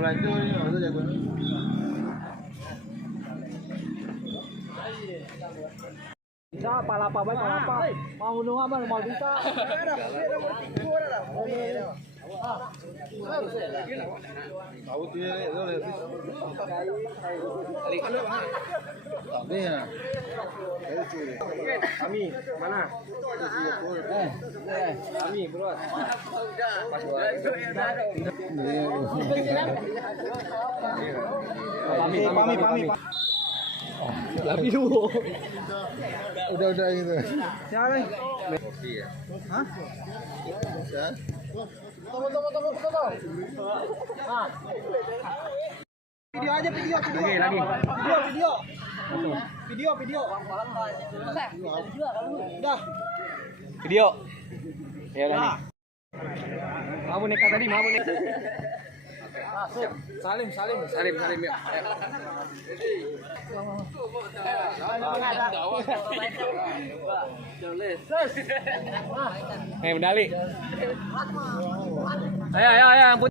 Bola itu ada jago. Bisa palapa baik palapa. Mau nunggu apa mau bisa. Tahu dia itu lebih. Iya. Kami mana? Kami bro. Pami. Lagi dulu. Udah gitu. Siapa? Kopi ya. Hah? Bisa. Tunggu. Ah. Video aja video. Lagi. Video. Udah. Video. Ya udah nih. Mau nikah tadi, mau nikah. Masuk. Salim ya. Medali. Ayo.